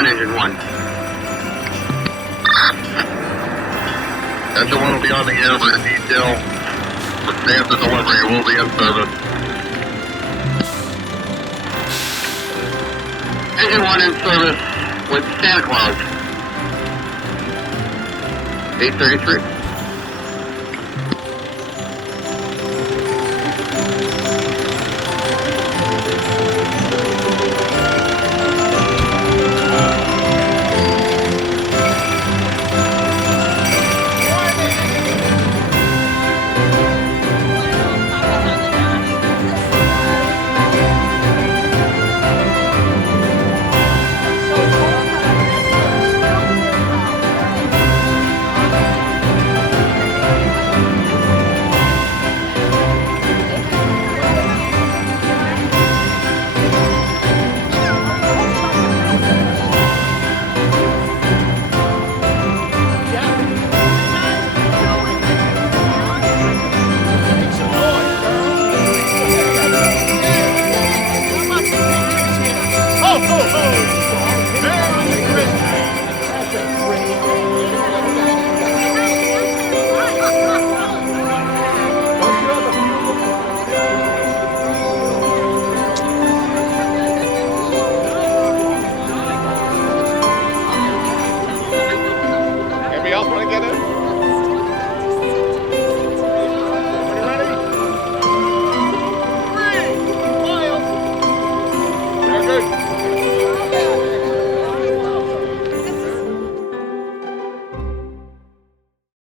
on engine 1. Engine 1 will be on the air by detail. For chance of delivery, will be in service. Engine 1 in service with Santa Claus. 833. Anybody else want to get in?